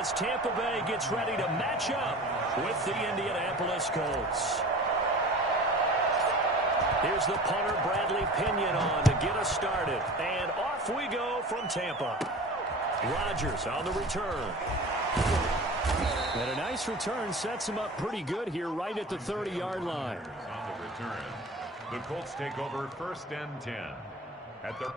as Tampa Bay gets ready to match up with the Indianapolis Colts. Here's the punter, Bradley Pinion, on to get us started. And off we go from Tampa. Rodgers on the return. And a nice return sets him up pretty good here right at the 30-yard line. On the return, the Colts take over 1st and 10 at their...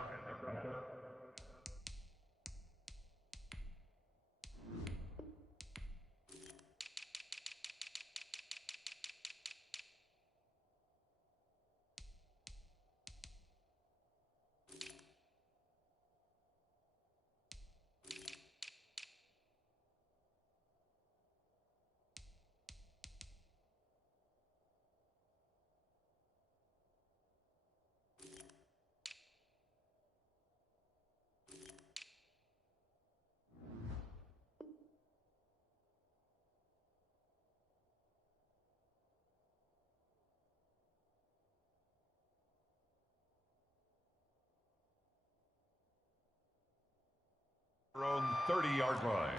own 30-yard line.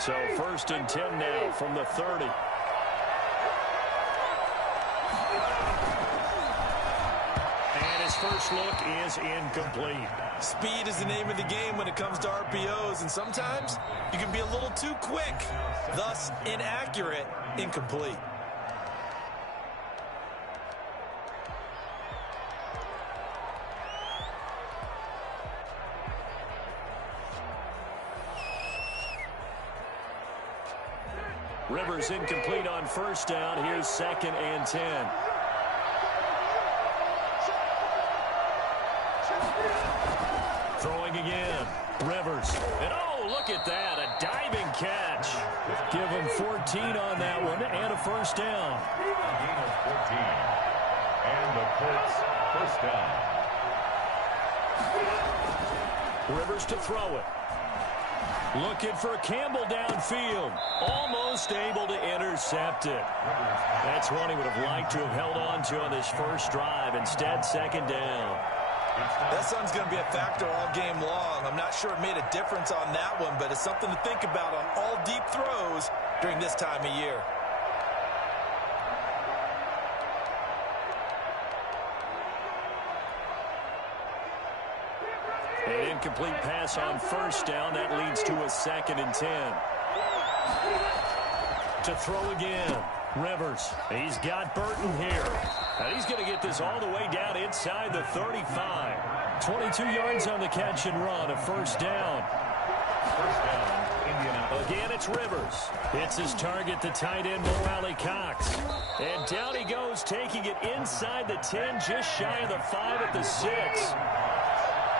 So 1st and 10 now from the 30. And his first look is incomplete. Speed is the name of the game when it comes to RPOs, and sometimes you can be a little too quick, thus inaccurate, incomplete. Rivers incomplete on 1st down. Here's 2nd and 10. Throwing again. Rivers. And oh, look at that. A diving catch. Give him 14 on that one and a 1st down. Gain of 14. And the Colts 1st down. Rivers to throw it. Looking for Campbell downfield. Almost able to intercept it. That's one he would have liked to have held on to on this first drive. Instead, 2nd down. That sun's going to be a factor all game long. I'm not sure it made a difference on that one, but it's something to think about on all deep throws during this time of year. An incomplete pass on 1st down. That leads to a 2nd and 10. To throw again. Rivers. He's got Burton here. And he's going to get this all the way down inside the 35. 22 yards on the catch and run. A 1st down. 1st down, Indianapolis. Again, it's Rivers. Hits his target, the tight end, Mo Cox. And down he goes, taking it inside the 10, just shy of the 5 at the 6.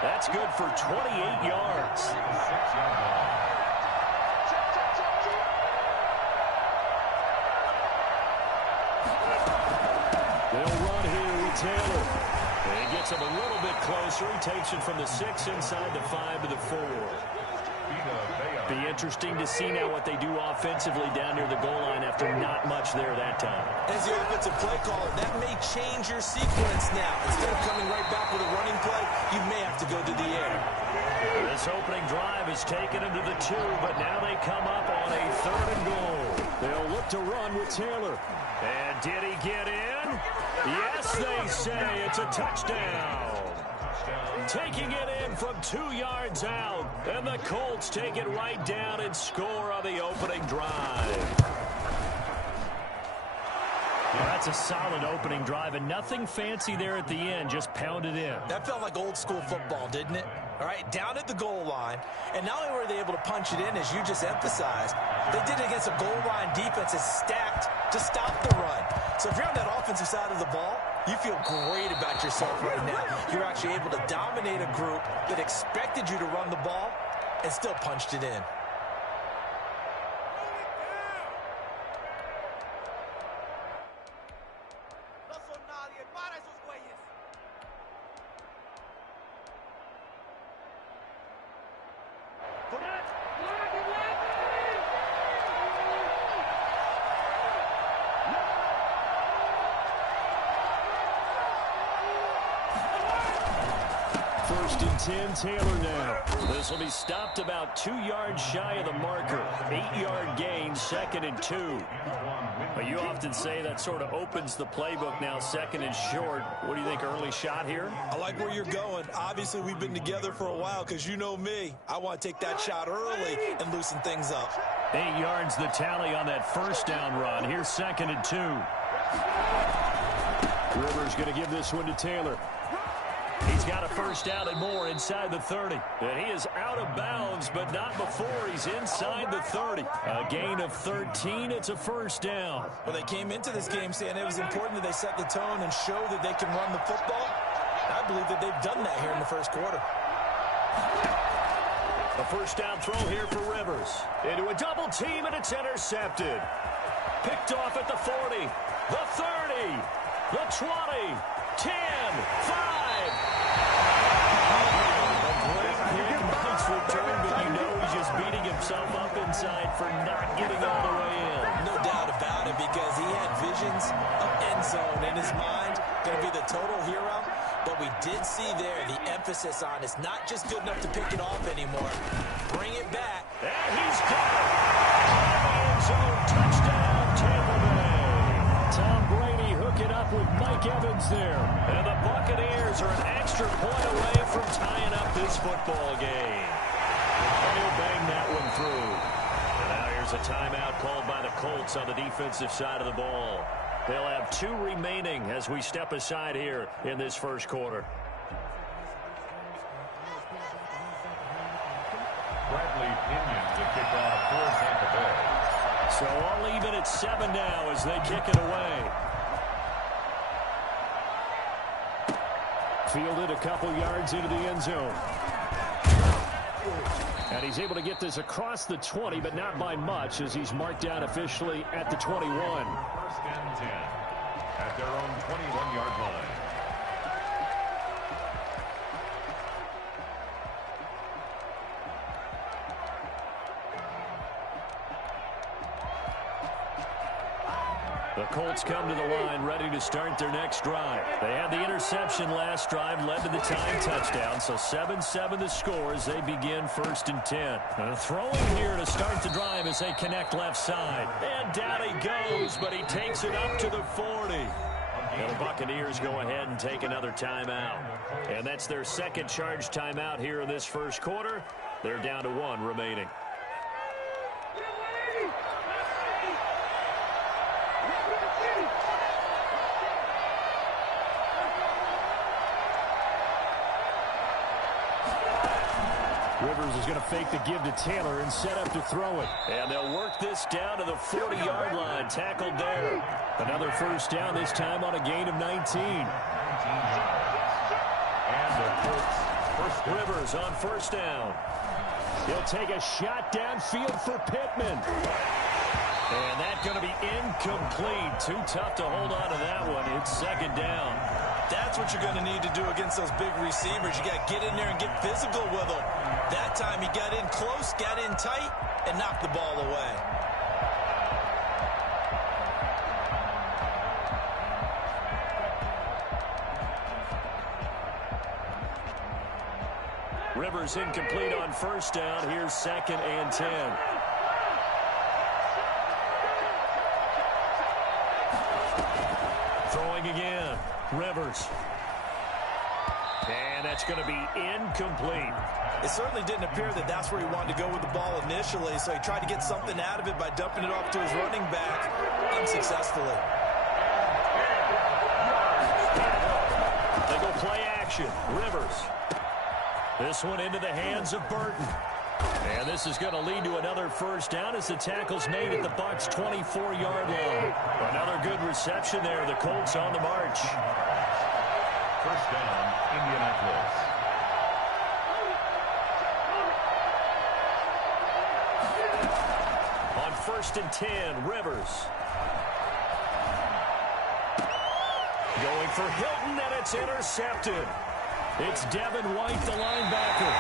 That's good for 28 yards. 6-yard line. They'll run here with Taylor. And he gets him a little bit closer. He takes it from the 6 inside the 5 to the 4. Be interesting to see now what they do offensively down near the goal line after not much there that time. As the offensive play caller, that may change your sequence now. Instead of coming right back with a running play, you may have to go to the air. This opening drive has taken him to the 2, but now they come up on a 3rd and goal. They'll look to run with Taylor. And did he get in? Yes, they say it's a touchdown. Taking it in from 2 yards out. And the Colts take it right down and score on the opening drive. Yeah, that's a solid opening drive, and nothing fancy there at the end, just pounded in. That felt like old school football, didn't it? All right, down at the goal line, and not only were they able to punch it in, as you just emphasized, they did it against a goal line defense that's stacked to stop the run. So if you're on that offensive side of the ball, you feel great about yourself right now. You're actually able to dominate a group that expected you to run the ball and still punched it in. First and 10, Taylor now. This will be stopped about 2 yards shy of the marker. 8-yard gain, 2nd and 2. But you often say that sort of opens the playbook now, 2nd and short. What do you think, early shot here? I like where you're going. Obviously, we've been together for a while because you know me. I want to take that shot early and loosen things up. 8 yards the tally on that first down run. Here's 2nd and 2. Rivers going to give this one to Taylor. He's got a first down and more inside the 30. And he is out of bounds, but not before he's inside the 30. A gain of 13. It's a first down. Well, they came into this game saying it was important that they set the tone and show that they can run the football. I believe that they've done that here in the first quarter. A first down throw here for Rivers. Into a double team, and it's intercepted. Picked off at the 40, the 30, the 20, 10, 5. A great pick, nice return, but you know he's just beating himself up inside for not getting all the way in. No doubt about it, because he had visions of end zone in his mind. Going to be the total hero. But we did see there the emphasis on it's not just good enough to pick it off anymore. Bring it back. And he's got it. End zone touchdown, Tampa Bay. Tom Brady hook it up with Mike Evans there. And the Buccaneers are an extra point away from tying up this football game. And he'll bang that one through. And now here's a timeout called by the Colts on the defensive side of the ball. They'll have 2 remaining as we step aside here in this first quarter. Bradley Pinion to kick off for Tampa Bay. So all even at 7 now as they kick it away. Fielded a couple yards into the end zone. And he's able to get this across the 20, but not by much, as he's marked down officially at the 21. First and 10 at their own 21-yard line. The Colts come to the line ready to start their next drive. They had the interception last drive, led to the tying touchdown, so 7-7 the score as they begin first and 10. Throwing here to start the drive as they connect left side. And down he goes, but he takes it up to the 40. And the Buccaneers go ahead and take another timeout. And that's their second charge timeout here in this first quarter. They're down to 1 remaining. Rivers is going to fake the give to Taylor and set up to throw it. And they'll work this down to the 40-yard line. Tackled there. Another first down, this time on a gain of 19. And the Colts first down. Rivers on first down. He'll take a shot downfield for Pittman. And that's going to be incomplete. Too tough to hold on to that one. It's second down. That's what you're going to need to do against those big receivers. You got to get in there and get physical with them. That time he got in close, got in tight, and knocked the ball away. Rivers incomplete on first down. Here's 2nd and 10. Throwing again. Rivers. And that's going to be incomplete. It certainly didn't appear that that's where he wanted to go with the ball initially, so he tried to get something out of it by dumping it off to his running back unsuccessfully. They go play action. Rivers. This one into the hands of Burton. And this is going to lead to another first down as the tackle's made at the Bucs' 24-yard line. Another good reception there. The Colts on the march. First down, Indianapolis. On first and 10, Rivers. Going for Hilton, and it's intercepted. It's Devin White, the linebacker.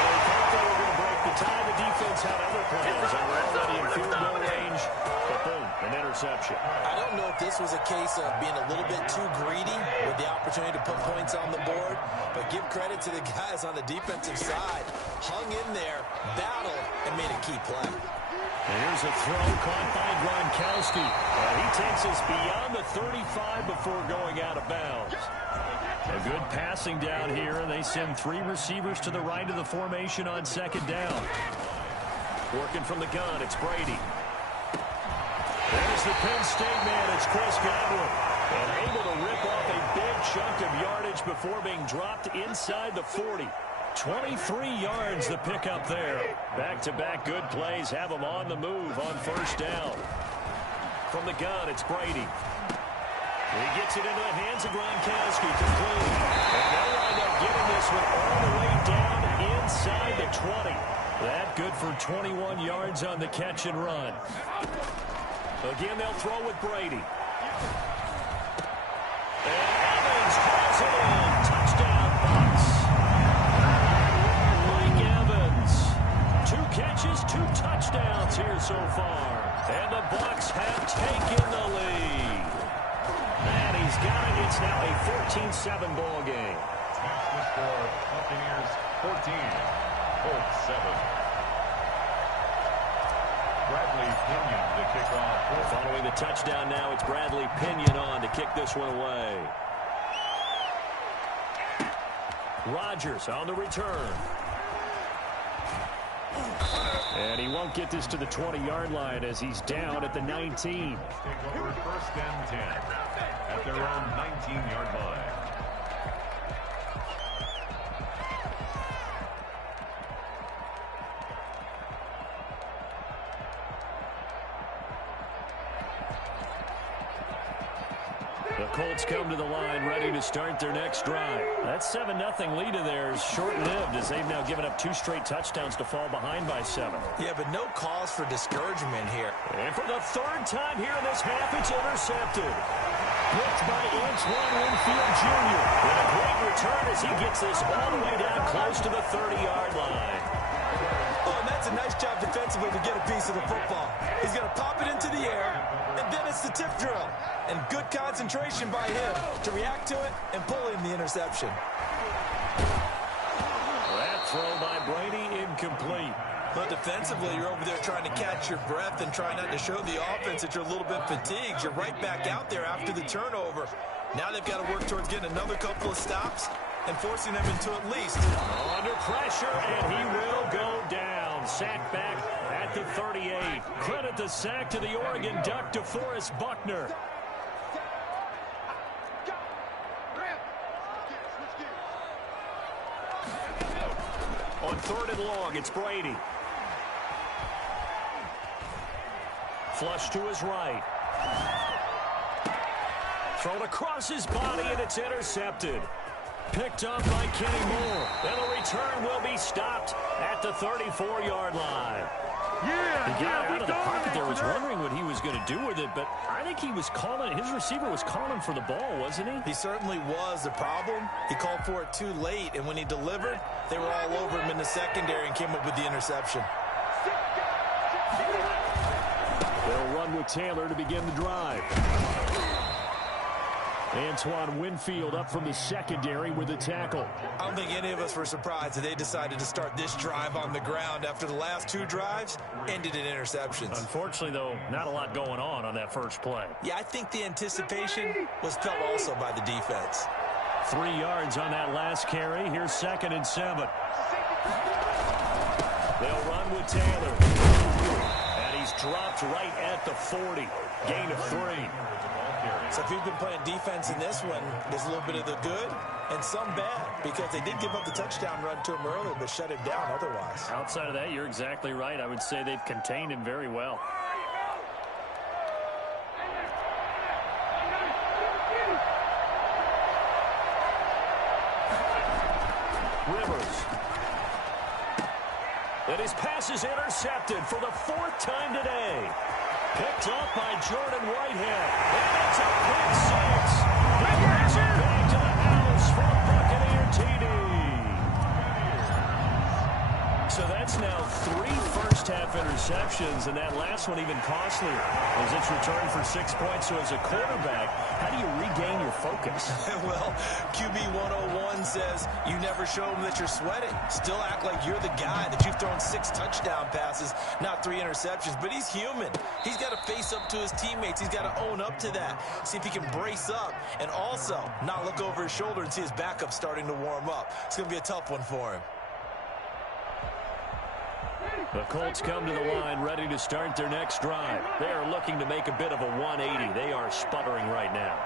They thought they were going to break the time, the defense had other plans. They were already in field goal range, but boom, an interception. I don't know if this was a case of being a little bit too greedy with the opportunity to put points on the board, but give credit to the guys on the defensive side. Hung in there, battled, and made a key play. And here's a throw caught by Gronkowski. He takes us beyond the 35 before going out of bounds. A good passing down here, and they send 3 receivers to the right of the formation on second down. Working from the gun, it's Brady. There's the Penn State man, it's Chris Godwin. And able to rip off a big chunk of yardage before being dropped inside the 40. 23 yards the pickup there. Back-to-back good plays have them on the move on first down. From the gun, it's Brady. He gets it into the hands of Gronkowski, complete. And they'll wind up getting this one all the way down inside the 20. That good for 21 yards on the catch and run. Again, they'll throw with Brady. And Evans calls it in. Touchdown, Bucs. Mike Evans. 2 catches, 2 touchdowns here so far. And the Bucs have taken the lead. And he's got it. It's now a 14-7 ball game. That's the score. Buccaneers 14, Colts 7. Bradley Pinion to kick off. Following the touchdown now, it's Bradley Pinion on to kick this one away. Rodgers on the return. And he won't get this to the 20-yard line as he's down at the 19. Take over first and 10 at their own 19-yard line. The Colts come to the line ready to start their next drive. That 7-0 lead of theirs short-lived as they've now given up 2 straight touchdowns to fall behind by 7. Yeah, but no cause for discouragement here. And for the 3rd time here in this half, it's intercepted. Blocked by Antoine Winfield Jr. with a great return as he gets this all the way down close to the 30-yard line. Oh, and that's a nice job defensively to get a piece of the football. He's going to pop it into the air, and then it's the tip drill. And good concentration by him to react to it and pull in the interception. That throw by Brady incomplete. But defensively, you're over there trying to catch your breath and try not to show the offense that you're a little bit fatigued. You're right back out there after the turnover. Now they've got to work towards getting another couple of stops and forcing them into at least. Under pressure, and he will go down. Sacked back at the 38. Credit the sack to the Oregon Duck, DeForest Buckner. On 3rd and long, it's Brady. Flush to his right. Thrown across his body, and it's intercepted. Picked up by Kenny Moore. And the return will be stopped at the 34-yard line. He got out of the pocket there. Was wondering what he was going to do with it, but I think he was calling, his receiver was calling for the ball, wasn't he? He certainly was. The problem, he called for it too late, and when he delivered, they were all over him in the secondary and came up with the interception. They'll run with Taylor to begin the drive. Antoine Winfield up from the secondary with a tackle. I don't think any of us were surprised that they decided to start this drive on the ground after the last 2 drives ended in interceptions. Unfortunately, though, not a lot going on that first play. Yeah, I think the anticipation was felt also by the defense. 3 yards on that last carry. Here's 2nd and 7. They'll run with Taylor. And he's dropped right at the 40. Gain of 3. So if you've been playing defense in this one, there's a little bit of the good and some bad because they did give up the touchdown run to him earlier but shut him down otherwise. Outside of that, you're exactly right. I would say they've contained him very well. Rivers. And his pass is intercepted for the 4th time today. Picked up by Jordan Whitehead. And it's a pick 6. He brings it back to the house for a Buccaneer TD. So that's now interceptions, and that last one even costlier as it's returned for 6 points. So as a quarterback, how do you regain your focus? Well, QB 101 says you never show them that you're sweating. Still act like you're the guy, that you've thrown 6 touchdown passes, not 3 interceptions. But he's human. He's got to face up to his teammates. He's got to own up to that. See if he can brace up and also not look over his shoulder and see his backup starting to warm up. It's going to be a tough one for him. The Colts come to the line ready to start their next drive. They are looking to make a bit of a 180. They are sputtering right now.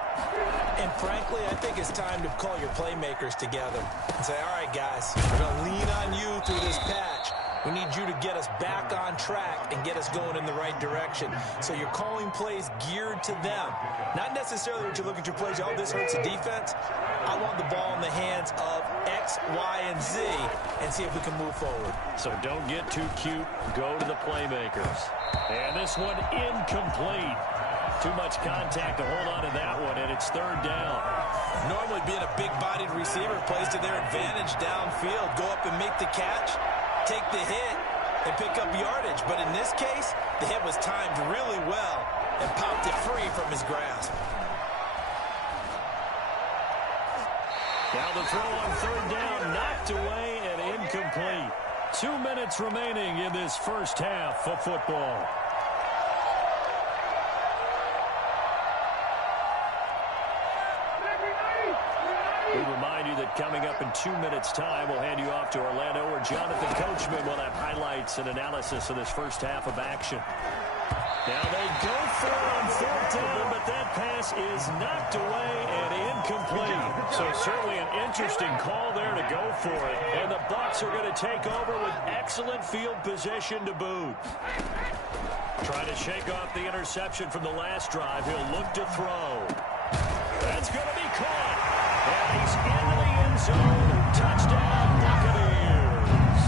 And frankly, I think it's time to call your playmakers together and say, all right, guys, we're going to lean on you through this patch. We need you to get us back on track and get us going in the right direction. So you're calling plays geared to them. Not necessarily what you look at your plays, oh, this hurts the defense. I want the ball in the hands of X, Y, and Z and see if we can move forward. So don't get too cute. Go to the playmakers. And this one incomplete. Too much contact to hold on to that one, and it's 3rd down. Normally being a big-bodied receiver plays to their advantage downfield. Go up and make the catch, take the hit, and pick up yardage. But in this case, the hit was timed really well and popped it free from his grasp. Now the throw on 3rd down, knocked away and incomplete. 2 minutes remaining in this first half of football. We remind you that coming up in 2 minutes' time, we'll hand you off to Orlando, where Jonathan Coachman will have highlights and analysis of this first half of action. Now they go for it on 4th down, but that pass is knocked away and incomplete. So certainly an interesting call there to go for it. And the Bucs are going to take over with excellent field position to boot. Trying to shake off the interception from the last drive. He'll look to throw. That's going to be caught. And he's into the end zone. Touchdown, Buccaneers.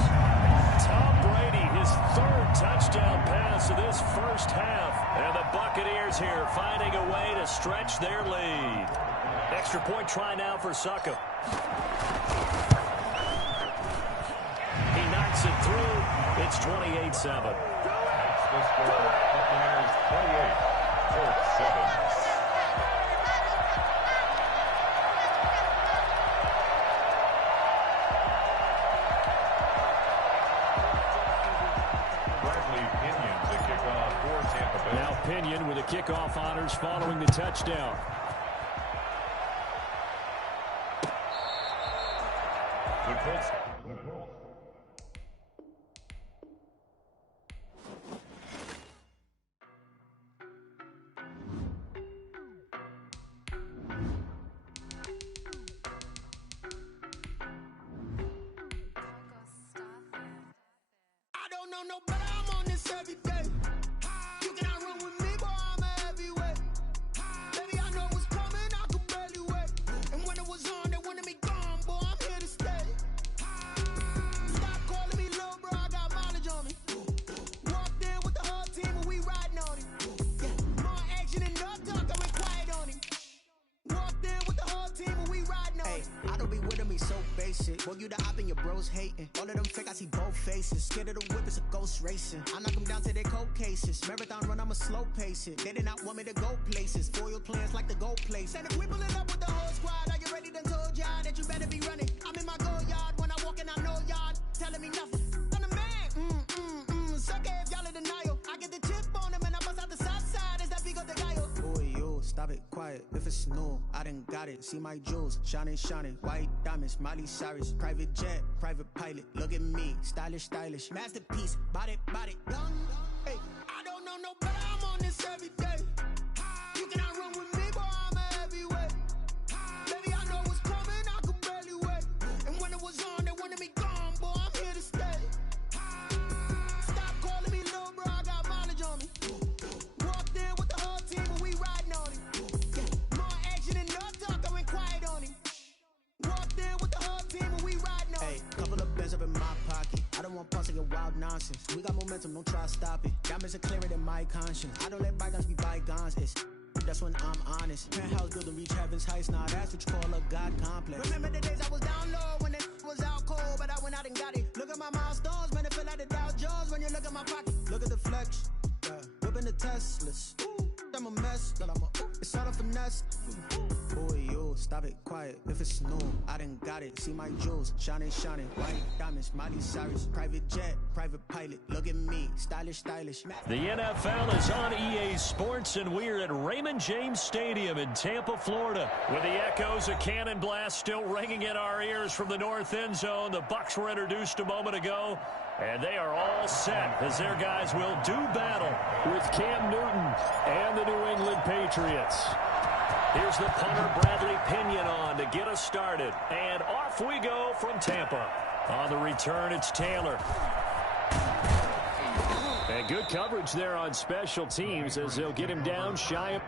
Tom Brady, his 3rd touchdown pass of this first half. And the Buccaneers here finding a way to stretch their lead. Extra point try now for Suckup. He knocks it through. It's 28-7. That's the score. Buccaneers 28, Colts 7. Now Pinion with the kickoff honors following the touchdown. The Colts. I don't know no better, I'm on this every day. You cannot run with me, boy, I'm a heavyweight. Baby, I know what's coming, I could barely wait. And when it was on, they wanted me gone, boy, I'm here to stay. Stop calling me little bro, I got mileage on me. Walked in with the whole team and we riding on him. Yeah, more action and no talk, I went quiet on him. Walked in with the whole team and we riding on him. I don't be with him, he's so basic. Boy, you the op and your bros hating. All of them fake, I see both faces. Scared of the whip, it's a ghost racing. I knock them down to their cold cases. Marathon run, I'ma slow pace it. They did not want me to go places. Foil plans like the go place. Said if we pulling up with the whole squad, are you ready? Done told y'all that you better be running. I'm in my go yard when I walk in, I know y'all telling me nothing. I'm the man, suck it if y'all in denial. I get the chip on him and I bust out the south side. Is that big of the guy? Boy, you, stop it, quiet. If it's new, I done got it. See my jewels, shining, white diamonds, Miley Cyrus, private jet, private pilot. Look at me, stylish, masterpiece, body, young. Hey, I don't know no better, I'm on this every day. You cannot run with me, boy, I'm a heavyweight. Baby, I know what's coming, I could barely wait. And when it was on, they wanted me gone, boy, I'm here to stay. Stop calling me little bro, I got mileage on me. Walked in with the whole team and we riding on him. Yeah, more action and no talk, I went quiet on him. Walked in with the whole team and we riding on him. Hey, couple of bands up in my pocket. I don't want pulse and wild nonsense. We got momentum, don't try to stop it. Diamonds are clearer than my conscience. I don't let bygones be bygones. That's when I'm honest. Penthouse building, reach heaven's heights. Now that's what you call a God complex. Remember the days I was down low when it was out cold, but I went out and got it. Look at my milestones, man, it feel like the Dow Jones when you look at my pocket. Look at the flex. Yeah. Whipping the Teslas. I'm a mess, girl, it's all a finesse. Boy, you stop it quiet. If it's new, I done got it. See my jewels, shining, white diamonds, Miley Cyrus, private jet, private pilot. Look at me, stylish. The NFL is on EA Sports, and we're at Raymond James Stadium in Tampa, Florida, with the echoes of Cannon Blast still ringing in our ears from the north end zone. The Bucs were introduced a moment ago, and they are all set as their guys will do battle with Cam Newton and the New England Patriots. Here's the punter, Bradley Pinion, on to get us started. And off we go from Tampa. On the return, it's Taylor. And good coverage there on special teams as they'll get him down shy of...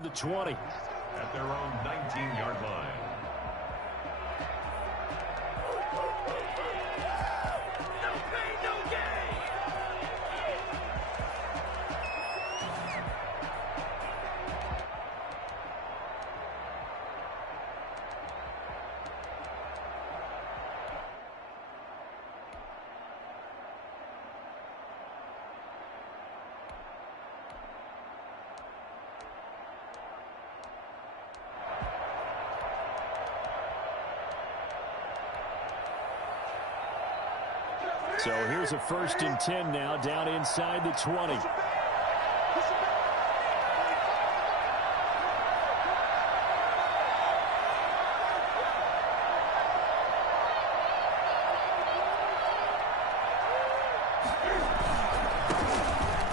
the 20. At their own 19-yard line. So here's a 1st and 10 now, down inside the 20.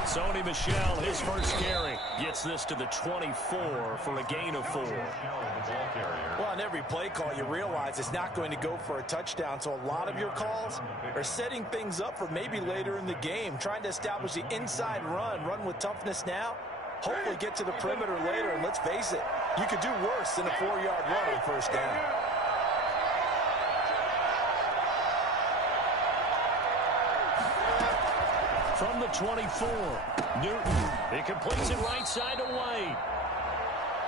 Sony Michel, his first carry, gets this to the 24 for a gain of 4. Well, on every play call, you realize it's not going to go for a touchdown, so a lot of your calls are setting things up for maybe later in the game, trying to establish the inside run with toughness now, hopefully get to the perimeter later, and let's face it, you could do worse than a 4-yard run on 1st down. From the 24, Newton. He completes it right side to White.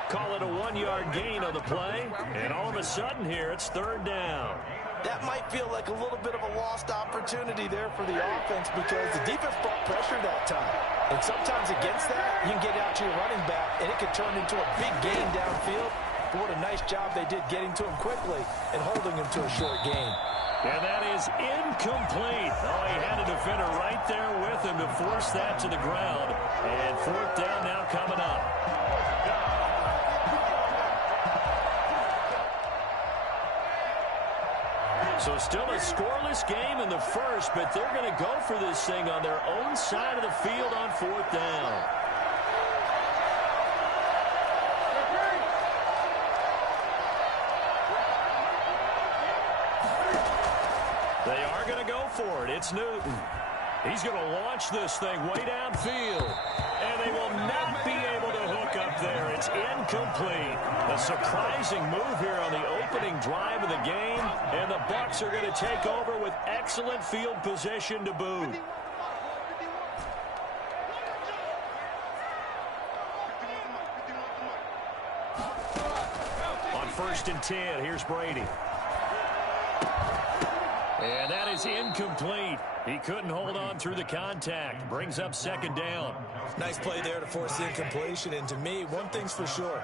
Call it a 1-yard gain on the play. And all of a sudden here, it's 3rd down. That might feel like a little bit of a lost opportunity there for the offense because the defense brought pressure that time. And sometimes against that, you can get out to your running back, and it can turn into a big gain downfield. But what a nice job they did getting to him quickly and holding him to a short gain. And that is incomplete. Oh, he had a defender right there with him to force that to the ground. And 4th down now coming up. So still a scoreless game in the first, but they're going to go for this thing on their own side of the field on 4th down. They are going to go for it. It's Newton. He's going to launch this thing way downfield. And they will not be able to hook up there. It's incomplete. A surprising move here on the opening drive of the game. And the Bucs are going to take over with excellent field position to boot. On 1st and 10, here's Brady. And that is incomplete. He couldn't hold on through the contact. Brings up 2nd down. Nice play there to force the incompletion. And to me, one thing's for sure.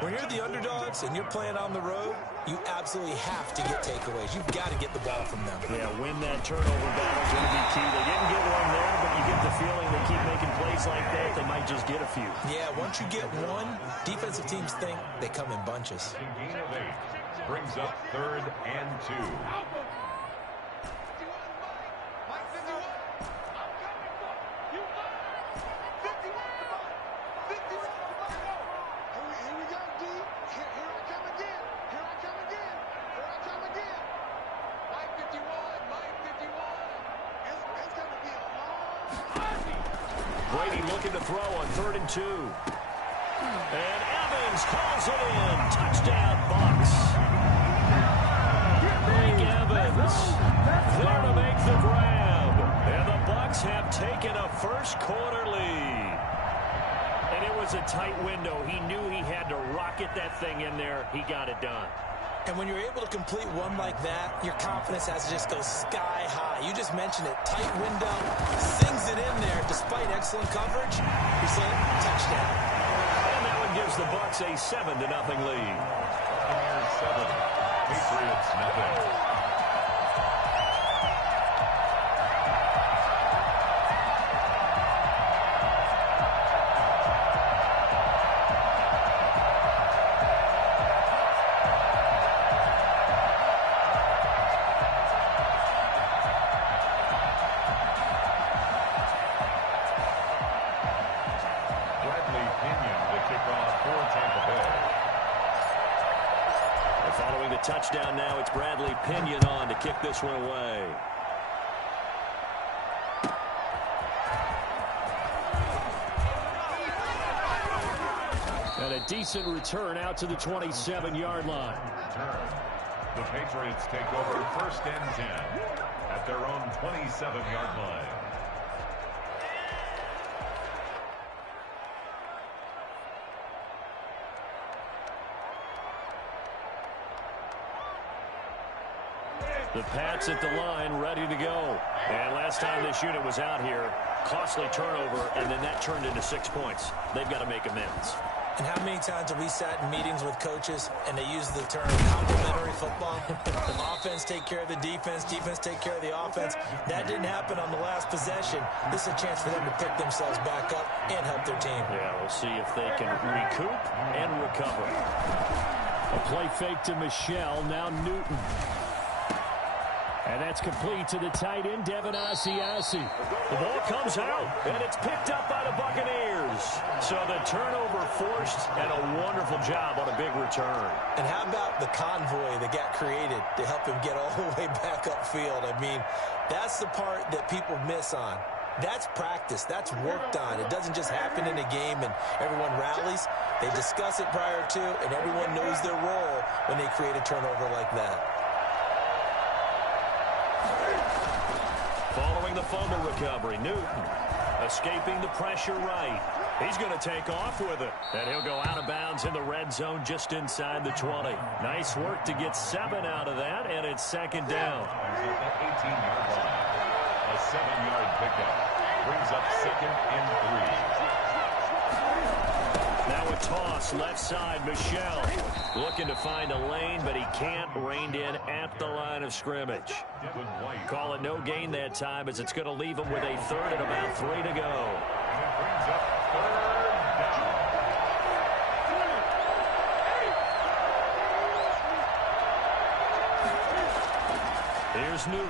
When you're the underdogs and you're playing on the road, you absolutely have to get takeaways. You've got to get the ball from them. Yeah, win that turnover battle is going to be key. They didn't get one there, but you get the feeling they keep making plays like that, they might just get a few. Yeah, once you get one, defensive teams think they come in bunches. Gain of 8 brings up 3rd and 2. Here we go, D. Here I come again. Brady looking to throw on 3rd and 2. And Evans calls it in. Touchdown, Bucs. Mike Evans there to make the grab. And the Bucs have taken a first-quarter lead. And it was a tight window. He knew he had to rocket that thing in there. He got it done. And when you're able to complete one like that, your confidence has to just go sky high. You just mentioned it. Tight window, sings it in there despite excellent coverage. You say touchdown. And that one gives the Bucs a 7-0 lead. 7, Patriots nothing. Following the touchdown now, it's Bradley Pinion on to kick this one away. And a decent return out to the 27-yard line. The Patriots take over 1st and 10 at their own 27-yard line. The Pats at the line, ready to go. And last time this unit was out here, costly turnover, and then that turned into 6 points. They've got to make amends. And how many times have we sat in meetings with coaches and they use the term complementary football? Offense take care of the defense, defense take care of the offense. That didn't happen on the last possession. This is a chance for them to pick themselves back up and help their team. Yeah, we'll see if they can recoup and recover. A play fake to Michelle, now Newton. And that's complete to the tight end, Devin Asiasi. The ball comes out, and it's picked up by the Buccaneers. So the turnover forced, and a wonderful job on a big return. And how about the convoy that got created to help him get all the way back upfield? I mean, that's the part that people miss on. That's practice. That's worked on. It doesn't just happen in a game and everyone rallies. They discuss it prior to, and everyone knows their role when they create a turnover like that. Following the fumble recovery, Newton escaping the pressure right. He's going to take off with it. And he'll go out of bounds in the red zone just inside the 20. Nice work to get 7 out of that, and it's 2nd down. He's at the 18-yard line. A 7-yard pickup brings up 2nd and 3. Now a toss, left side, Michelle. Looking to find a lane, but he can't. Reined in at the line of scrimmage. Call it no gain that time, as it's going to leave him with a 3rd and about 3 to go. And it brings up 3rd down. Here's Newton.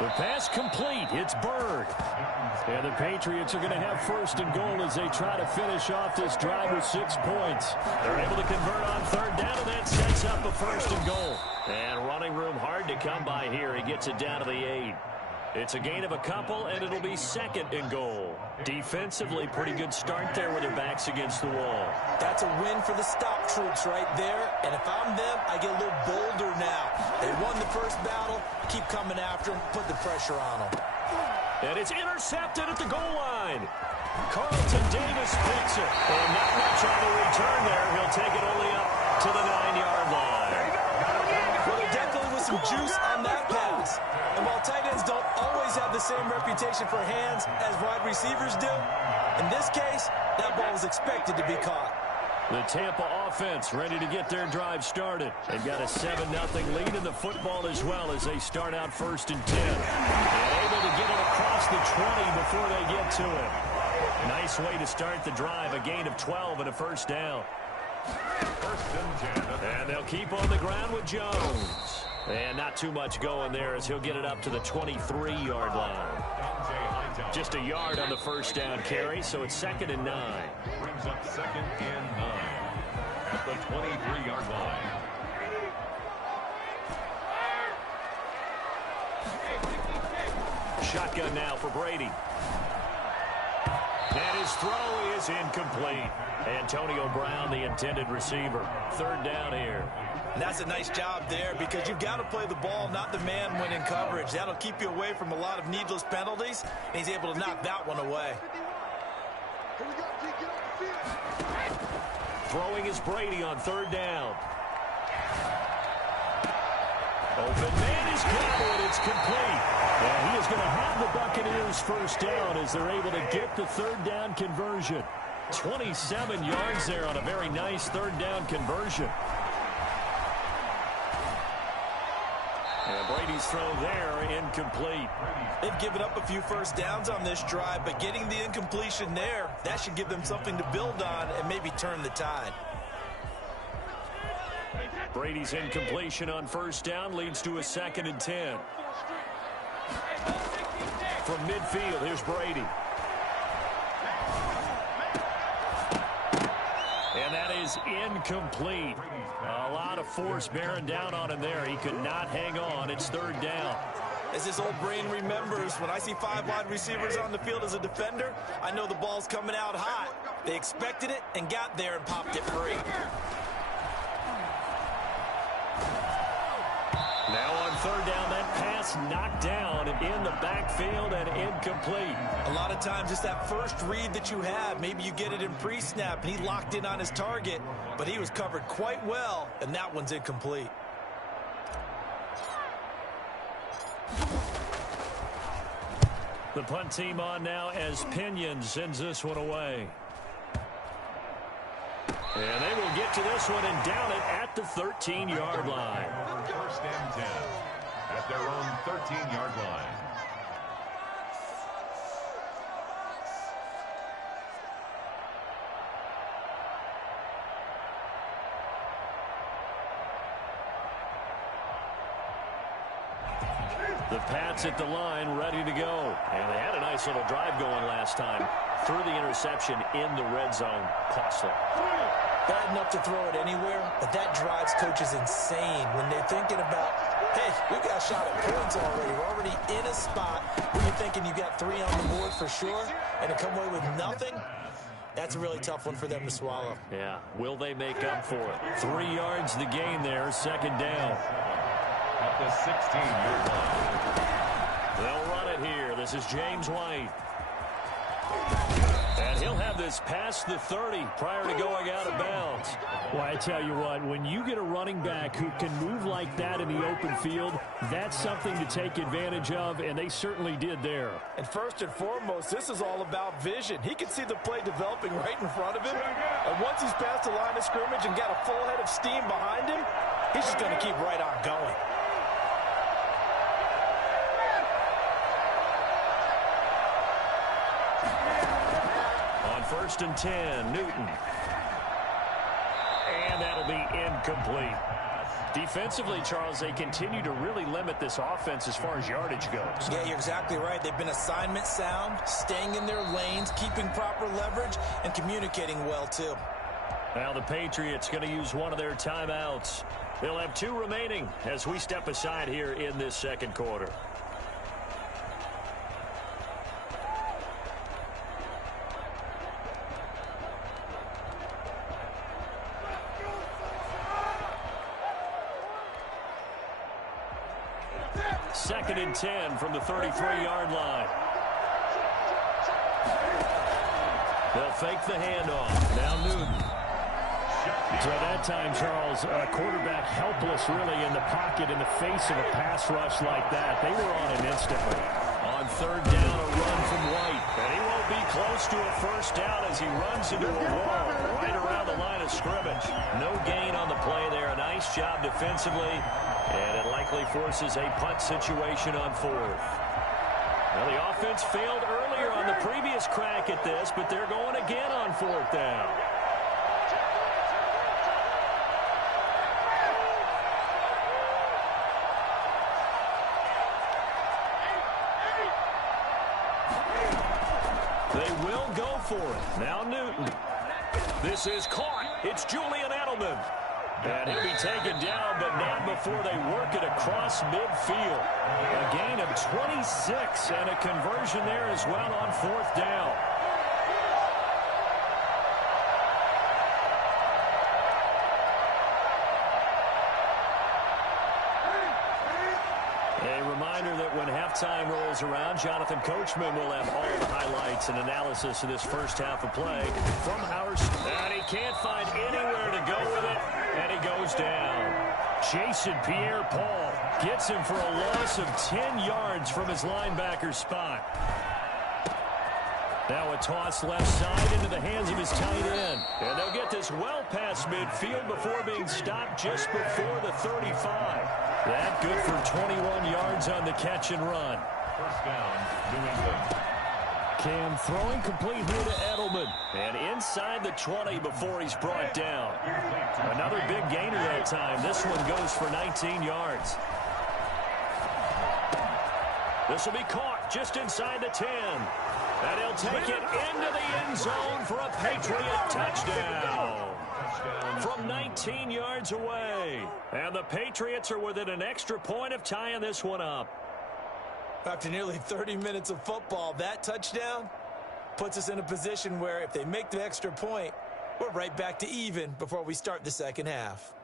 The pass complete. It's Bird. And the Patriots are going to have 1st and goal as they try to finish off this drive with 6 points. They're able to convert on 3rd down, and that sets up a 1st and goal. And running room hard to come by here. He gets it down to the 8. It's a gain of a couple, and it'll be 2nd and goal. Defensively, pretty good start there with their backs against the wall. That's a win for the stop troops right there. And if I'm them, I get a little bolder now. They won the first battle. Keep coming after them. Put the pressure on them. And it's intercepted at the goal line. Carlton Davis picks it. And not much on the return there. He'll take it only up to the 9-yard line. Well, there definitely was some juice on that pass. And while tight ends don't always have the same reputation for hands as wide receivers do, in this case, that ball was expected to be caught. The Tampa offense ready to get their drive started. They've got a 7-0 lead in the football as well as they start out 1st and 10. And able to get it across the 20 before they get to it. Nice way to start the drive, a gain of 12 and a 1st down. 1st and 10. And they'll keep on the ground with Jones. And not too much going there as he'll get it up to the 23-yard line. Just a yard on the 1st down carry, so it's 2nd and 9. Brings up 2nd and 9 at the 23-yard line. Shotgun now for Brady. And his throw is incomplete. Antonio Brown, the intended receiver. Third down here. And that's a nice job there because you've got to play the ball, not the man when in coverage. That'll keep you away from a lot of needless penalties, and he's able to knock that one away. Throwing is Brady on third down. Open man is caught, and it's complete. And he is going to have the Buccaneers first down as they're able to get the third down conversion. 27 yards there on a very nice third down conversion. And Brady's throw there incomplete. They've given up a few first downs on this drive, but getting the incompletion there, that should give them something to build on and maybe turn the tide. Brady's incompletion on first down leads to a 2nd and 10. From midfield, here's Brady. And that is incomplete. A lot of force bearing down on him there. He could not hang on. It's third down. As his old brain remembers, when I see 5 wide receivers on the field as a defender, I know the ball's coming out hot. They expected it and got there and popped it free. Now on third down, that pass knocked down in the backfield and incomplete. A lot of times it's that first read that you have. Maybe you get it in pre-snap, and he locked in on his target, but he was covered quite well, and that one's incomplete. The punt team on now as Pinion sends this one away. And they will get to this one and down it at the 13-yard line. First and 10 at their own 13-yard line. The Pats at the line, ready to go. And they had a nice little drive going last time. Threw the interception in the red zone. Costly. Bad enough to throw it anywhere, but that drives coaches insane when they're thinking about, hey, we got a shot at points already. We're already in a spot where you're thinking you got 3 on the board for sure, and to come away with nothing, that's a really tough one for them to swallow. Yeah, will they make up for it? 3 yards the gain there, second down. At the 16-yard line. They'll run it here. This is James White. And he'll have this past the 30 prior to going out of bounds. Well, I tell you what, when you get a running back who can move like that in the open field, that's something to take advantage of, and they certainly did there. And first and foremost, this is all about vision. He can see the play developing right in front of him, and once he's past the line of scrimmage and got a full head of steam behind him, he's just going to keep right on going. First and 10, Newton. And that'll be incomplete. Defensively, Charles, they continue to really limit this offense as far as yardage goes. Yeah, you're exactly right. They've been assignment sound, staying in their lanes, keeping proper leverage, and communicating well, too. Now the Patriots going to use one of their timeouts. They'll have 2 remaining as we step aside here in this second quarter. Second and 10 from the 33-yard line. They'll fake the handoff. Now Newton. So at that time, Charles, a quarterback helpless really in the pocket in the face of a pass rush like that. They were on him instantly. On third down, a run from White. And he won't be close to a first down as he runs into a wall right around the line of scrimmage. No gain on the play there. A nice job defensively. And it likely forces a punt situation on 4th. Now, the offense failed earlier on the previous crack at this, but they're going again on 4th down. They will go for it. Now Newton. This is caught. It's Julian Edelman. And he'll be taken down, but not before they work it across midfield. A gain of 26 and a conversion there as well on 4th down. reminder that when halftime rolls around, Jonathan Coachman will have all the highlights and analysis of this first half of play from our... And he can't find anywhere to go with it, and he goes down. Jason Pierre-Paul gets him for a loss of 10 yards from his linebacker spot. Now a toss left side into the hands of his tight end. And they'll get this well past midfield before being stopped just before the 35. That good for 21 yards on the catch and run. First down, New England. Cam throwing complete here to Edelman. And inside the 20 before he's brought down. Another big gainer that time. This one goes for 19 yards. This will be caught just inside the 10. And he'll take it into the end zone for a Patriot touchdown. From 19 yards away. And the Patriots are within an extra point of tying this one up. After nearly 30 minutes of football, that touchdown puts us in a position where if they make the extra point, we're right back to even before we start the second half.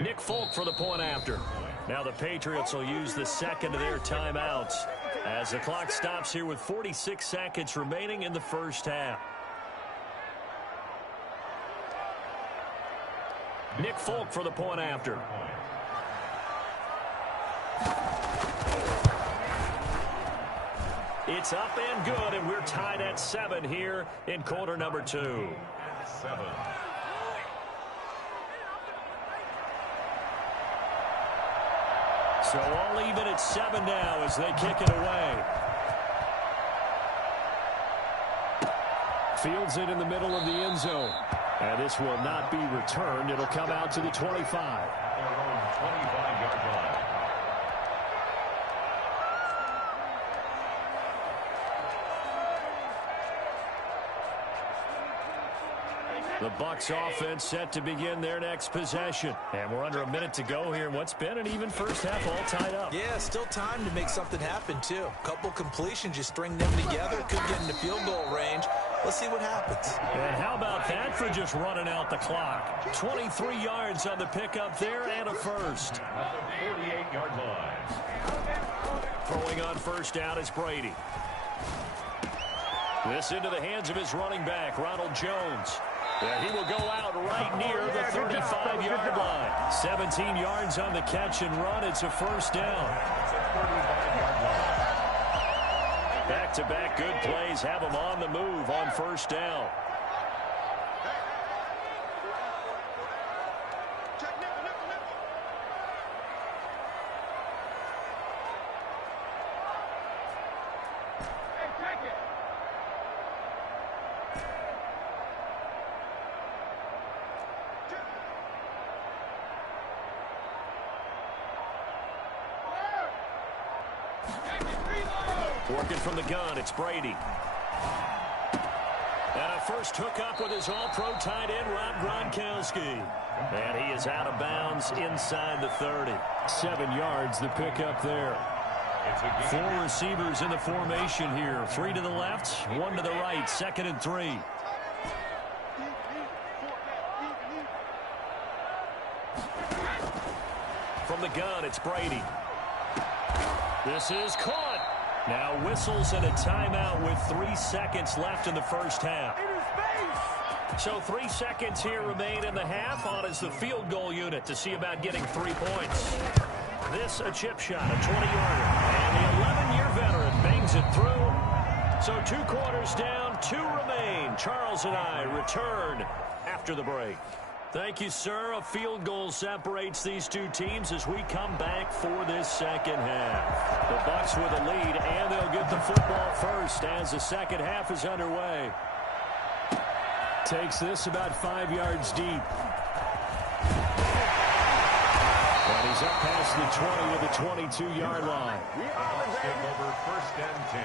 Nick Folk for the point after. Now the Patriots will use the second of their timeouts as the clock stops here with 46 seconds remaining in the first half. Nick Folk for the point after. It's up and good, and we're tied at 7 here in quarter number 2. 7. So all even at 7 now as they kick it away. Fields it in the middle of the end zone. And this will not be returned. It'll come out to the 25. Their own 25-yard line. The Bucs offense set to begin their next possession. And we're under a minute to go here in what's been an even first half, all tied up. Yeah, still time to make something happen, too. Couple completions, you string them together, could get into field goal range. Let's see what happens. And how about that for just running out the clock? 23 yards on the pickup there and a first. At the 48-yard line. Throwing on first down is Brady. This into the hands of his running back, Ronald Jones. And he will go out right near the 35-yard line. 17 yards on the catch and run. It's a first down. Back-to-back good plays have him on the move on first down. Working from the gun, it's Brady. And a first hookup with his all-pro tight end, Rob Gronkowski. And he is out of bounds inside the 30. 7 yards, the pickup there. 4 receivers in the formation here. 3 to the left, 1 to the right, 2nd and 3. From the gun, it's Brady. This is caught. Now whistles and a timeout with 3 seconds left in the first half. So 3 seconds here remain in the half. On is the field goal unit to see about getting 3 points. This a chip shot, a 20-yarder. And the 11-year veteran bangs it through. So 2 quarters down, 2 remain. Charles and I return after the break. Thank you, sir. A field goal separates these two teams as we come back for this second half. The Bucs with a lead, and they'll get the football first as the second half is underway. Takes this about 5 yards deep. And he's up past the 20 to the 22-yard line. The Bucs take over first and 10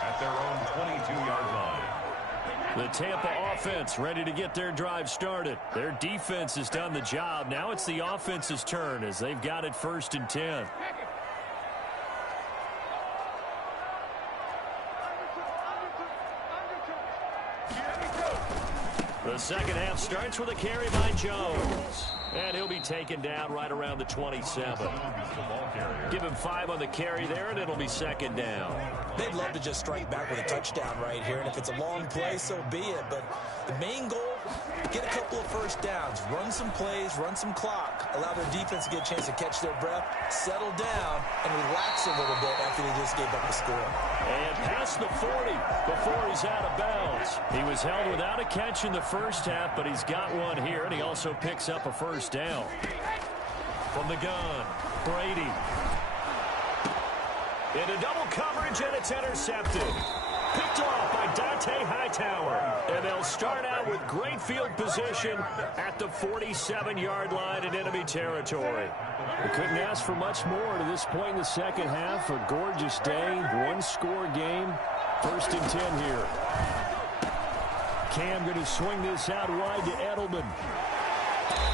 at their own 22-yard line. The Tampa offense ready to get their drive started. Their defense has done the job. Now it's the offense's turn as they've got it 1st and 10. The second half starts with a carry by Jones. And he'll be taken down right around the 27. Give him 5 on the carry there, and it'll be 2nd down. They'd love to just strike back with a touchdown right here, and if it's a long play, so be it. But the main goal, get a couple of first downs, run some plays, run some clock, allow their defense to get a chance to catch their breath, settle down, and relax a little bit after they just gave up the score. And past the 40 before he's out of bounds. He was held without a catch in the first half, but he's got one here, and he also picks up a first down. From the gun, Brady. Into double coverage, and it's intercepted. Picked off by Dante Hightower. And they'll start out with great field position at the 47-yard line in enemy territory. We couldn't ask for much more to this point in the second half. A gorgeous day, one-score game. 1st and 10 here. Cam going to swing this out wide to Edelman.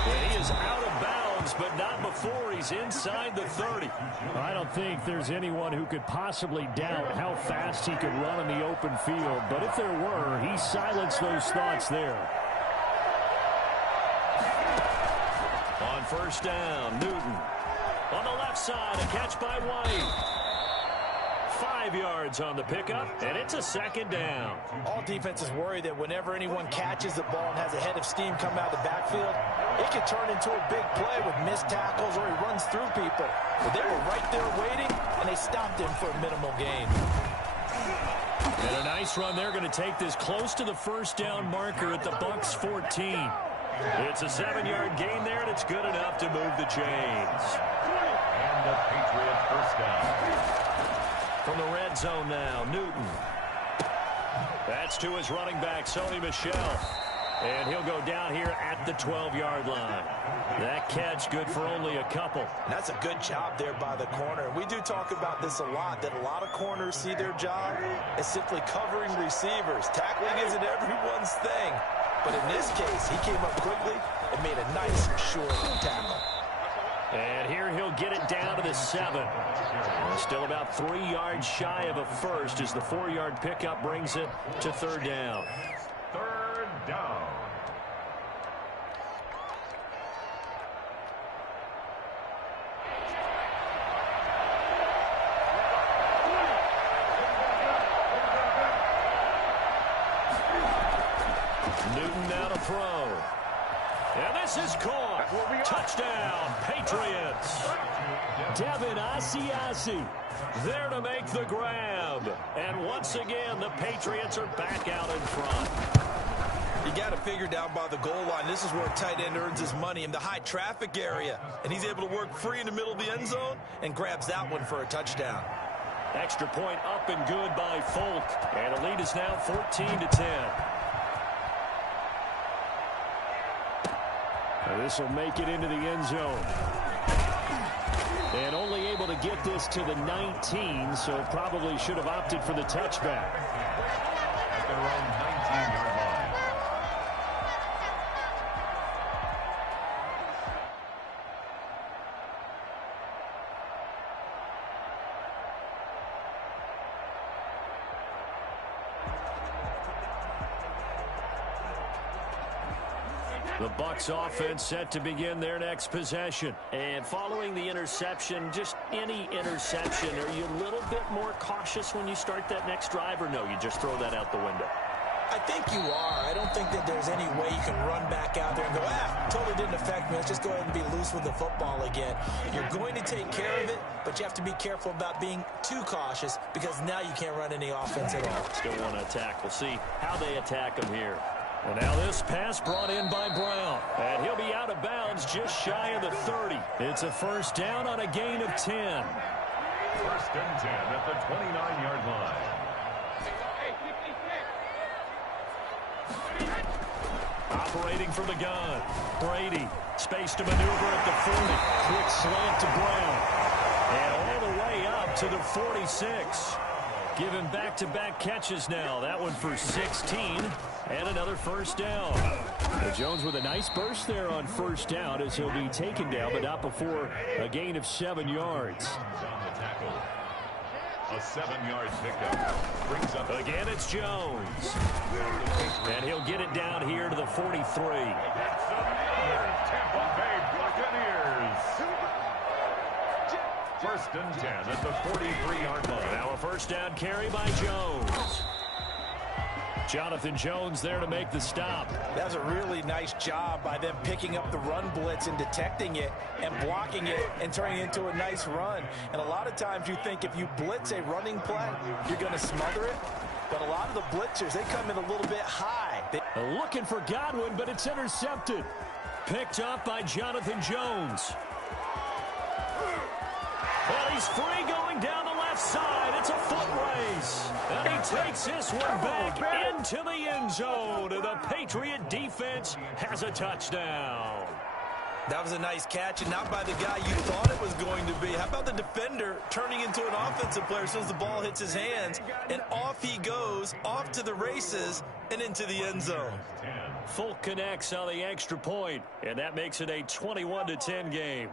And he is out of bounds, but not before he's inside the 30. I don't think there's anyone who could possibly doubt how fast he could run in the open field. But if there were, he silenced those thoughts there. On 1st down, Newton. On the left side, a catch by White. 5 yards on the pickup, and it's a 2nd down. All defenses worry that whenever anyone catches the ball and has a head of steam come out of the backfield, it can turn into a big play with missed tackles or he runs through people. But they were right there waiting, and they stopped him for a minimal gain. And a nice run. They're going to take this close to the 1st down marker at the Bucs 14. It's a 7-yard gain there, and it's good enough to move the chains. And the Patriots 1st down. From the red zone now, Newton. That's to his running back, Sony Michel. And he'll go down here at the 12-yard line. That catch good for only a couple. And that's a good job there by the corner. We do talk about this a lot, that a lot of corners see their job as simply covering receivers. Tackling isn't everyone's thing. But in this case, he came up quickly and made a nice, short tackle. And here he'll get it down to the 7. Still about 3 yards shy of a first as the 4-yard pickup brings it to 3rd down. 3rd down. Newton now to throw. And this is caught. Touchdown, Patriots. Devin Asiasi There to make the grab. And once again, the Patriots are back out in front. You got to figure down by the goal line. This is where a tight end earns his money, in the high traffic area. And he's able to work free in the middle of the end zone and grabs that one for a touchdown. Extra point up and good by Folk. And the lead is now 14-10. This will make it into the end zone. And only able to get this to the 19, so probably should have opted for the touchback. At their own 19-yard line. The Bucs offense set to begin their next possession. And following the interception, just any interception, are you a little bit more cautious when you start that next drive, or no, you just throw that out the window? I think you are. I don't think that there's any way you can run back out there and go, totally didn't affect me. Let's just go ahead and be loose with the football again. You're going to take care of it, but you have to be careful about being too cautious because now you can't run any offense at all. Still want to attack. We'll see how they attack them here. Well, now this pass brought in by Brown. And he'll be out of bounds just shy of the 30. It's a first down on a gain of 10. 1st and 10 at the 29-yard line. Operating from the gun. Brady. Space to maneuver at the 40. Quick slant to Brown. And all the way up to the 46. Give him back-to-back catches now. That one for 16 and another first down. Jones with a nice burst there on first down as he'll be taken down, but not before a gain of 7 yards. A 7-yard pickup. Brings up again, it's Jones. And he'll get it down here to the 43. That's another Tampa Bay Buccaneers. First and 10 at the 43-yard line. Now a first down carry by Jones. Jonathan Jones there to make the stop. That was a really nice job by them picking up the run blitz and detecting it and blocking it and turning it into a nice run. And a lot of times you think if you blitz a running play, you're going to smother it. But a lot of the blitzers, they come in a little bit high. Looking for Godwin, but it's intercepted. Picked up by Jonathan Jones. And he's free going down the left side. It's a foot race. And he takes this one back into the end zone. And the Patriot defense has a touchdown. That was a nice catch, and not by the guy you thought it was going to be. How about the defender turning into an offensive player as soon as the ball hits his hands, and off he goes, off to the races, and into the end zone. Folk connects on the extra point, and that makes it a 21-10 game.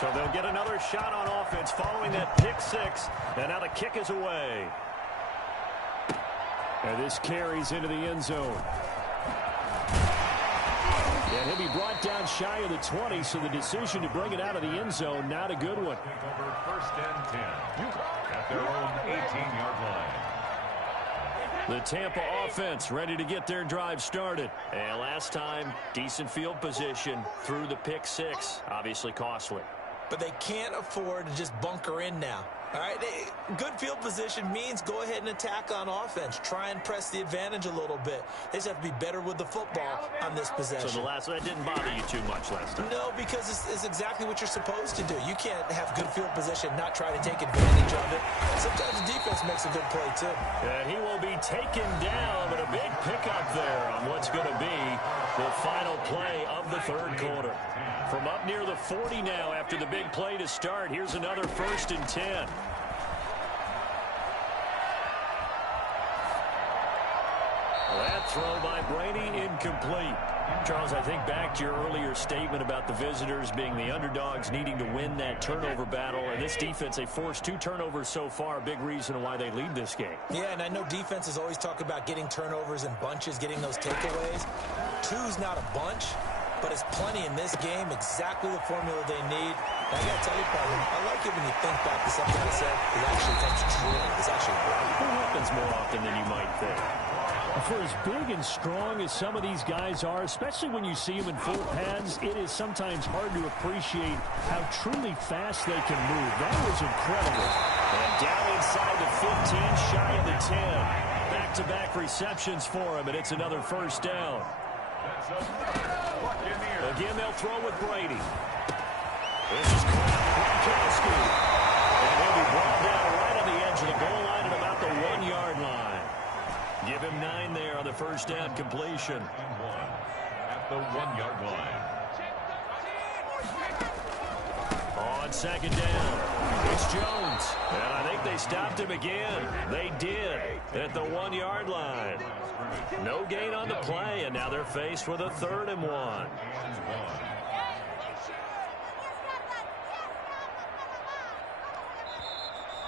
So they'll get another shot on offense following that pick six, and now the kick is away. And this carries into the end zone. And he'll be brought down shy of the 20, so the decision to bring it out of the end zone, not a good one. Over first and 10 at their own 18-yard line. The Tampa offense ready to get their drive started. And last time, decent field position through the pick six. Obviously costly. But they can't afford to just bunker in now. All right, good field position means go ahead and attack on offense. Try and press the advantage a little bit. They just have to be better with the football on this possession. So that didn't bother you too much last time? No, because it's exactly what you're supposed to do. You can't have good field position, not try to take advantage of it. Sometimes the defense makes a good play, too. And he will be taken down, but a big pickup there on what's going to be the final play of the third quarter. From up near the 40 now after the big play to start, here's another first and 10. That throw by Brady incomplete. Charles, I think back to your earlier statement about the visitors being the underdogs needing to win that turnover battle. And this defense, they forced 2 turnovers so far. Big reason why they lead this game. Yeah, and I know defenses always talk about getting turnovers in bunches, getting those takeaways. 2's not a bunch, but it's plenty in this game, exactly the formula they need. And I got to tell you, Parvin, I like it when you think back to something I said. It actually comes true. It's actually right. It happens more often than you might think. For as big and strong as some of these guys are, especially when you see them in full pads, it is sometimes hard to appreciate how truly fast they can move. That was incredible. And down inside the 15, shy of the 10. Back-to-back receptions for him, and it's another first down. Again, they'll throw with Brady. This is Gronkowski. And he'll be brought down right on the edge of the goal line at about the 1-yard line. Give him 9 there on the first down completion. At the 1-yard line. On second down, it's Jones. And I think they stopped him again. They did at the 1-yard line. No gain on the play, and now they're faced with a 3rd and 1.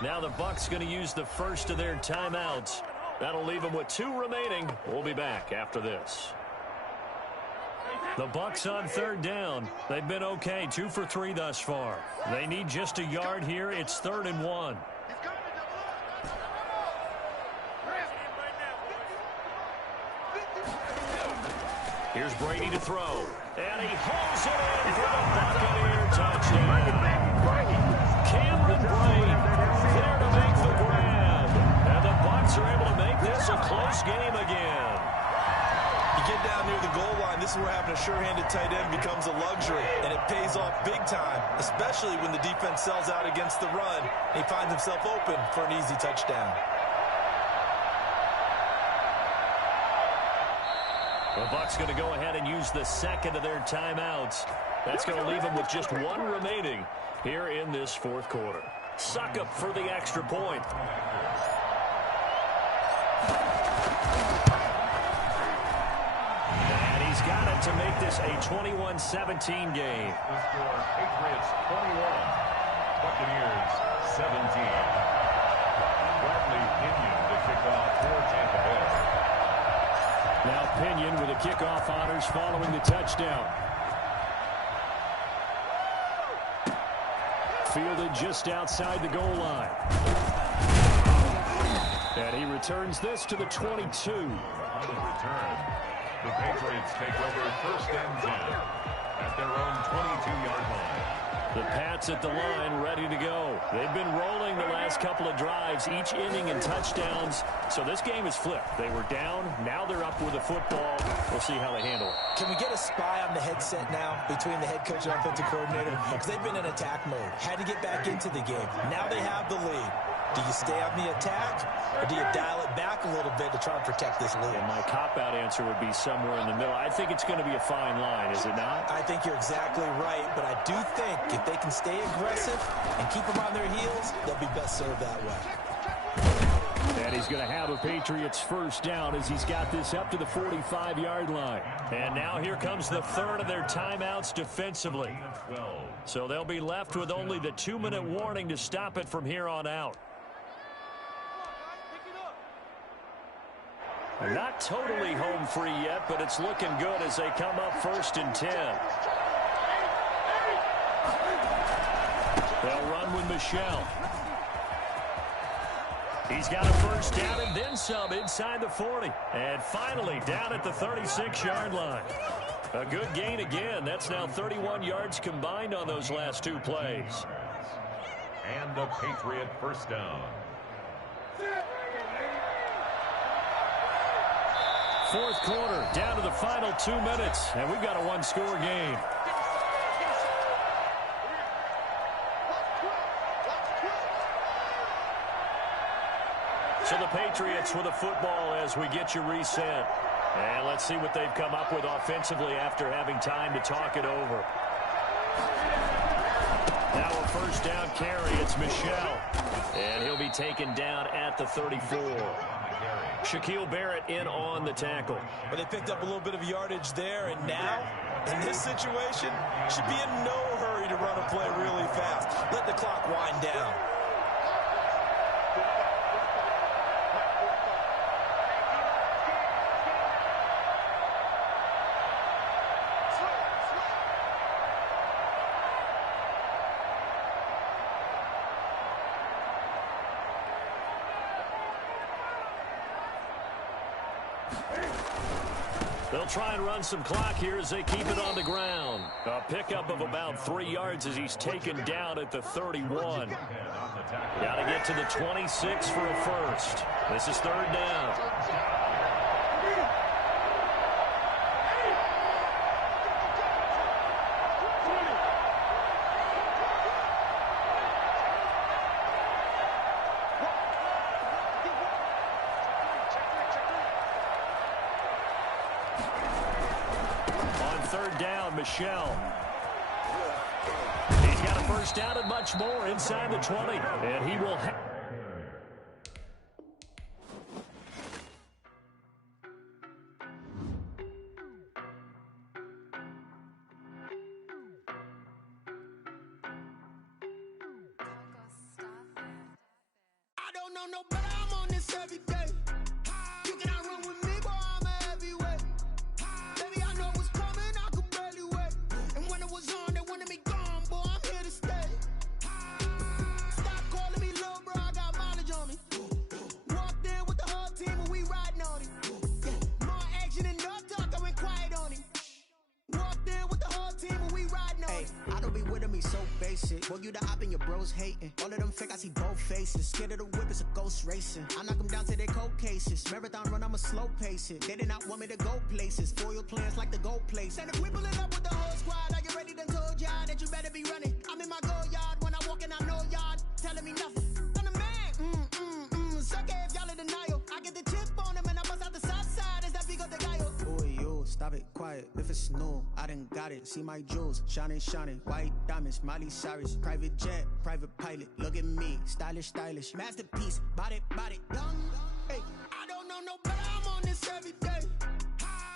Now the Bucs going to use the first of their timeouts. That'll leave them with 2 remaining. We'll be back after this. The Bucs on 3rd down. They've been okay, 2 for 3 thus far. They need just a yard here. It's 3rd and 1. Here's Brady to throw. And he hauls it in for the Buccaneer touchdown. Cameron Brate there to make the grab. And the Bucs are able to make this a close game again. You get down near the goal line, this is where having a sure-handed tight end becomes a luxury, and it pays off big time, especially when the defense sells out against the run, and he finds himself open for an easy touchdown. The Bucs going to go ahead and use the second of their timeouts. That's going to leave them with just one remaining here in this fourth quarter. Suckup for the extra point. And he's got it to make this a 21-17 game. The score, Patriots 21, Buccaneers 17. Bradley Pinion to kick off for Tampa Bay. Now Pinion with the kickoff honors following the touchdown. Fielded just outside the goal line. And he returns this to the 22. On the return, the Patriots take over first and 10 at their own 22-yard line. The Pats at the line, ready to go. They've been rolling the last couple of drives, each inning in touchdowns. So this game is flipped. They were down. Now they're up with the football. We'll see how they handle it. Can we get a spy on the headset now between the head coach and offensive coordinator? Because they've been in attack mode. Had to get back into the game. Now they have the lead. Do you stay on the attack, or do you dial it back a little bit to try and protect this lead? And my cop-out answer would be somewhere in the middle. I think it's going to be a fine line, is it not? I think you're exactly right, but I do think if they can stay aggressive and keep them on their heels, they'll be best served that way. And he's going to have a Patriots first down as he's got this up to the 45-yard line. And now here comes the third of their timeouts defensively. So they'll be left with only the 2-minute warning to stop it from here on out. Not totally home free yet, but it's looking good as they come up first and 10. They'll run with Michelle. He's got a first down and then some inside the 40. And finally down at the 36-yard line. A good gain again. That's now 31 yards combined on those last two plays. And the Patriot first down. Fourth quarter, down to the final 2 minutes, and we've got a one-score game. So the Patriots with the football as we get you reset. And let's see what they've come up with offensively after having time to talk it over. Now a first down carry, it's Michelle. And he'll be taken down at the 34. Shaquille Barrett in on the tackle. Well, they picked up a little bit of yardage there, and now, in this situation, should be in no hurry to run a play really fast. Let the clock wind down. They'll try and run some clock here as they keep it on the ground. A pickup of about 3 yards as he's taken down at the 31. Got to get to the 26 for a first. This is third down. Michelle. He's got a first down and much more inside the 20. And he will I don't know no better, I'm on this every day. You cannot run with me, boy, I'm a heavyweight. Baby, I know what's coming, I could barely wait. And when it was on, they wanted me gone, boy, I'm here to stay. Stop calling me little bro, I got mileage on me. Walked in with the whole team and we riding on it. Yeah, more action and no talk, I went quiet on it. Walked in with the whole team and we riding on it. I don't be with me so basic. Boy, you the op and your bros hating. All of them fake, I see both faces. Scared of the whip, it's a ghost racing. I knock them down to their cold cases. Marathon run, I'ma slow pace it. They did not want me to go places. Foil plans like the gold place. And if we pulling up with the whole squad, are you ready? Done told y'all that you better be running. I'm in my go yard when I walk in, I know y'all telling me nothing. I'm the man. Suck it if y'all in denial. I get the chip on him and I bust out the south side as that big of the guy. Boy, yo, stop stop it, quiet. If it's new, I done got it. See my jewels, shining, shining. White diamonds, Miley Cyrus. Private jet, private pilot. Look at me, stylish, stylish. Masterpiece, body, young. Hey, I don't know no better. I'm on this every day.